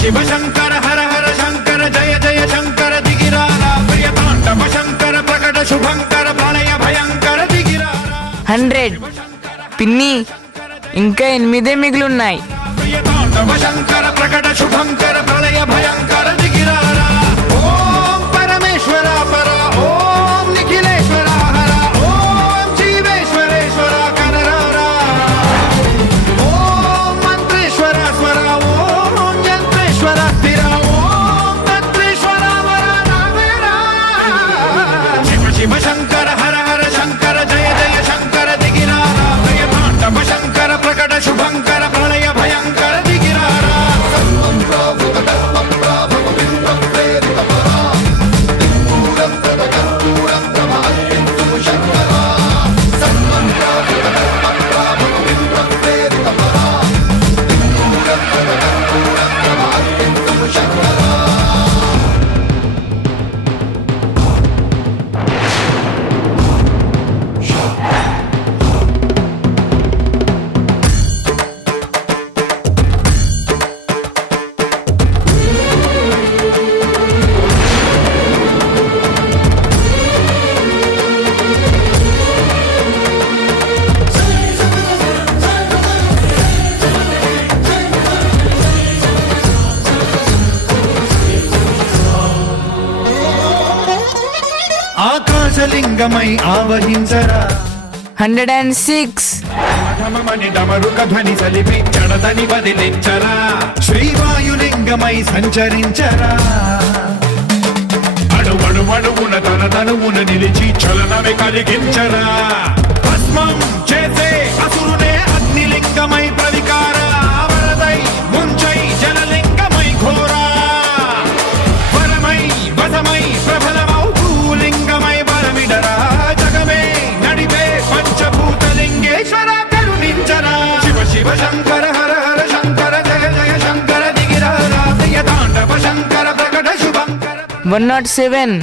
శివ శంకర హర హర శంకర జయ జయ శంకర దిగిరారా ప్రియతాండవ శంకర ప్రకట శుభంకర ప్రళయ భయంకర దిగిరారా 100 పిన్ని ఇంకా 8 మిగిలిన్నాయి. ప్రియతాండవ శంకర ప్రకట శుభంకర ప్రళయ భయంకర దిగిరారా ఓం పరమేశ్వర పర ఓం నిఖిలేశ్వర హర ఓం జీవేశ్వరేశ్వర కరరారా ఓం మంత్రేశ్వర స్వర ఓం యంత్రేశ్వర స్థిర ఓం తంత్రేశ్వర వర రామేరా శివ శివ శంకర హర హర శంకర జయ జయ శంకర దిగిరారా ప్రియతాండవ శంకర ప్రకట శుభంకర ప్రళయ భయంకర దిగిరారా ఆకాశలింగమై ఆవహించరా 106 ఢమమని డమరుక ధ్వని సలిపి జడదని వదిలించరా శ్రీవాయులింగమై సంచరించరా అణువణువున తన తనువున నిలిచి చలనమే కలిగించరా భస్మం చేసే అసురునే అగ్నిలింగమై ప్రవికార వరదై ముంచై జలలింగమై ఘోరా వరమై వసమై ప్రబలమౌ భూలింగమై బలమిడరా జగమే నడిపే పంచభూతలింగేశ్వర కరుణించరా శివ శివ శంకర హర హర శంకర జయ జయ శంకర దిగిరారా ప్రియతాండవ శంకర ప్రకట శుభంకర 107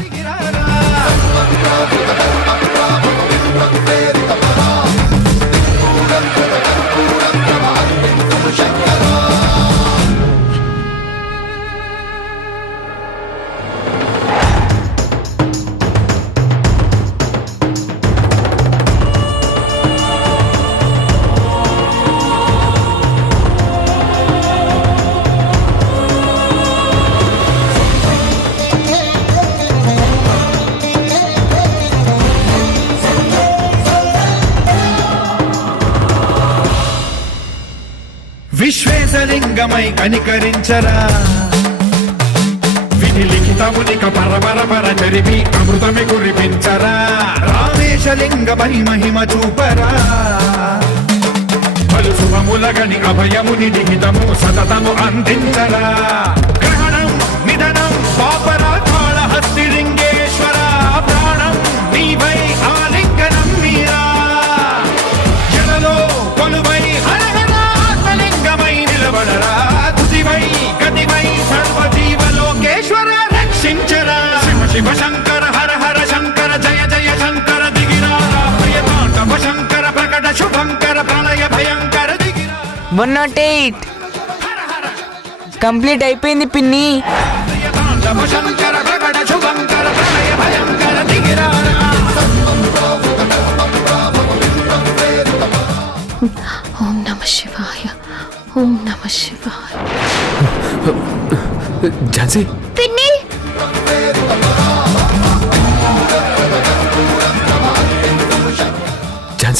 విశ్వేశలింగమై కనికరించరా విధి లిఖితమునిక పరపర జరిపి అమృతమి కురిపించరా రామేశలింగమై మహిమ చూపరా పలు శుభములగని అభయముని లిఖితము సతతము అందించరా గ్రహణం నిధనం పాపరా కాళహస్తి లింగేశ్వర ప్రాణం నీవై ఆలింగనం మీరా జలలో కొలువై హర హర ఆత్మలింగమై నిలబడరా తుదివై గతివై సర్వజీవలోకేశ్వర రక్షించరా శివ శివ శంకర హర హర శంకర జయ జయ శంకర దిగిరారా ప్రియతాండవ శంకర ప్రకట శుభంకర ప్రళయ భయంకర దిగిరారా 108 కంప్లీట్ అయిపోయింది పిన్ని. ప్రియతాండవ శంకర ప్రకట శుభంకర ప్రళయ భయంకర దిగిరారా ఓం నమ శివాయ ఓం నమ శివాయ ఝాన్సీ